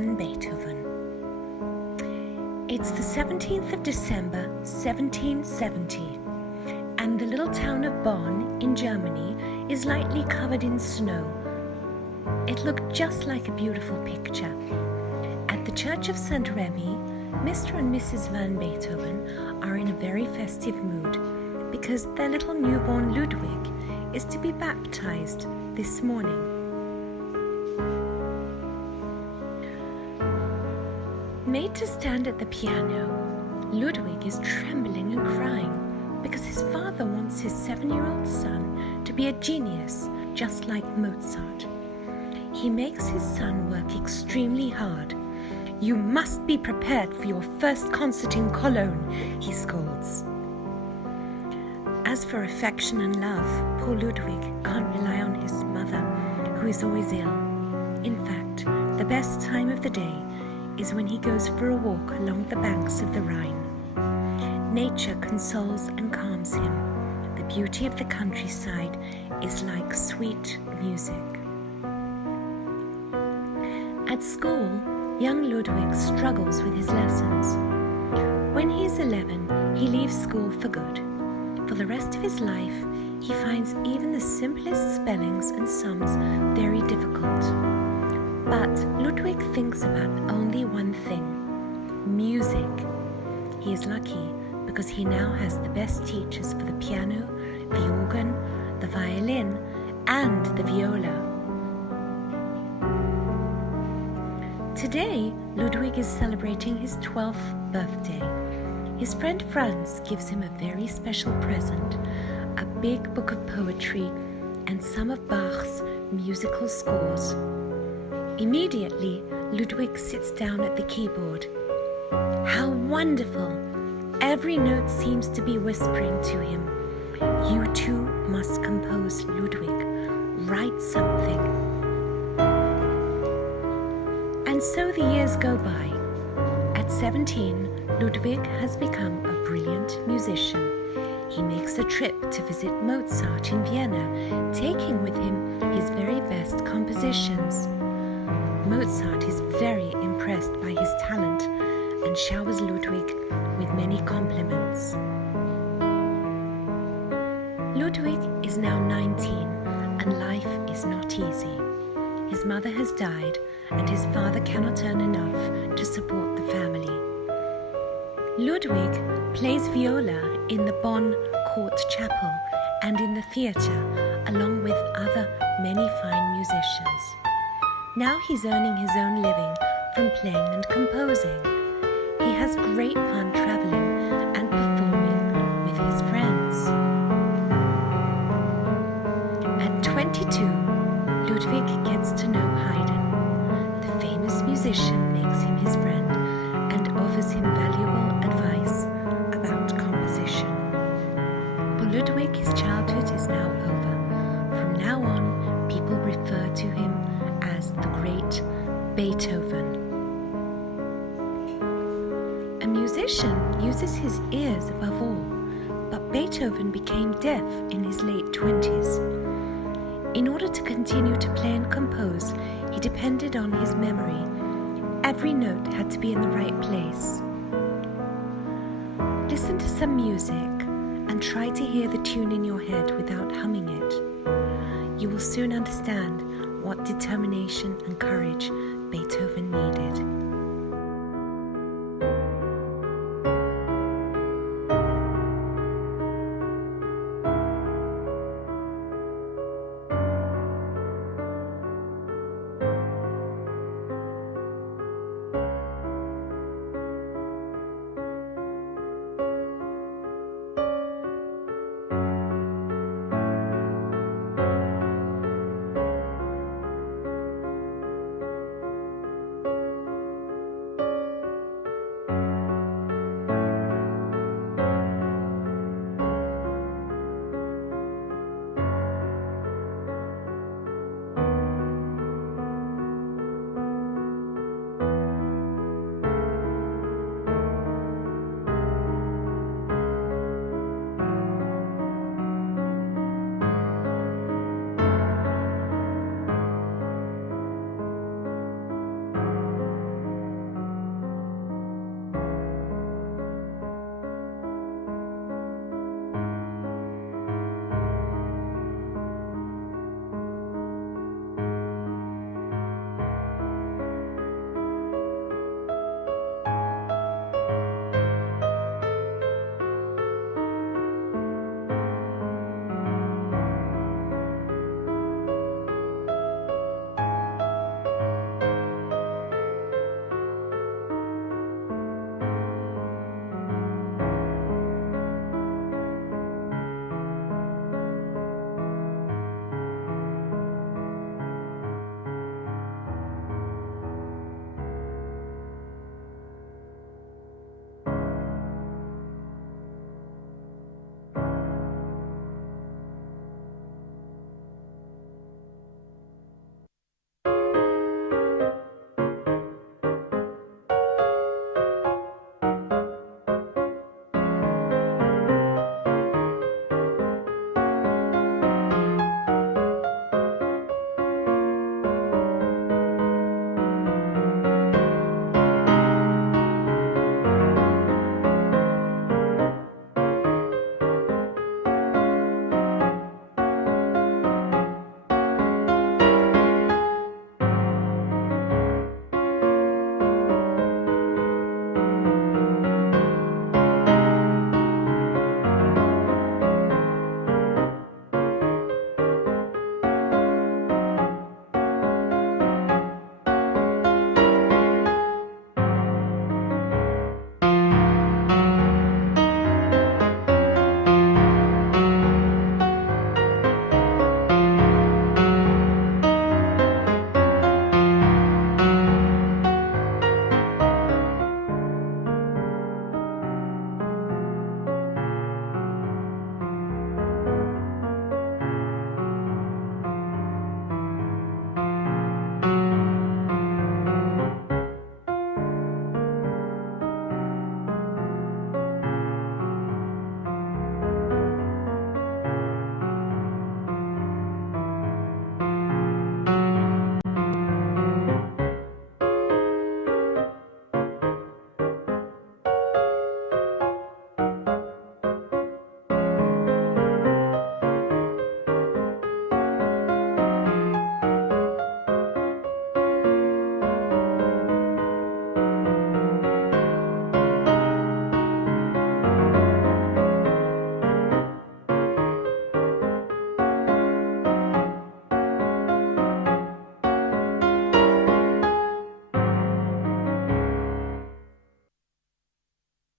Van Beethoven. It's the 17th of December, 1770, and the little town of Bonn in Germany is lightly covered in snow. It looked just like a beautiful picture. At the Church of St. Remy, Mr. and Mrs. Van Beethoven are in a very festive mood because their little newborn Ludwig is to be baptized this morning. Made to stand at the piano, Ludwig is trembling and crying because his father wants his 7-year-old son to be a genius just like Mozart. He makes his son work extremely hard. "You must be prepared for your first concert in Cologne," he scolds. As for affection and love, poor Ludwig can't rely on his mother, who is always ill. In fact, the best time of the day is when he goes for a walk along the banks of the Rhine. Nature consoles and calms him. The beauty of the countryside is like sweet music. At school, young Ludwig struggles with his lessons. When he is 11, he leaves school for good. For the rest of his life, he finds even the simplest spellings and sums very difficult. But Ludwig thinks about only one thing: music. He is lucky because he now has the best teachers for the piano, the organ, the violin, and the viola. Today, Ludwig is celebrating his 12th birthday. His friend Franz gives him a very special present, a big book of poetry and some of Bach's musical scores. Immediately, Ludwig sits down at the keyboard. How wonderful! Every note seems to be whispering to him, "You too must compose, Ludwig. Write something." And so the years go by. At 17, Ludwig has become a brilliant musician. He makes a trip to visit Mozart in Vienna, taking with him his very best compositions. Mozart is very impressed by his talent and showers Ludwig with many compliments. Ludwig is now 19 and life is not easy. His mother has died and his father cannot earn enough to support the family. Ludwig plays viola in the Bonn Court Chapel and in the theatre, along with other many fine musicians. Now he's earning his own living from playing and composing. He has great fun traveling and performing with his friends. At 22, Ludwig gets to know Haydn. The famous musician makes him his friend and offers him valuable advice about composition. For Ludwig, his childhood is now over. From now on, people refer to him as the great Beethoven. A musician uses his ears above all, but Beethoven became deaf in his late 20s. In order to continue to play and compose, he depended on his memory. Every note had to be in the right place. Listen to some music and try to hear the tune in your head without humming it. You will soon understand what determination and courage Beethoven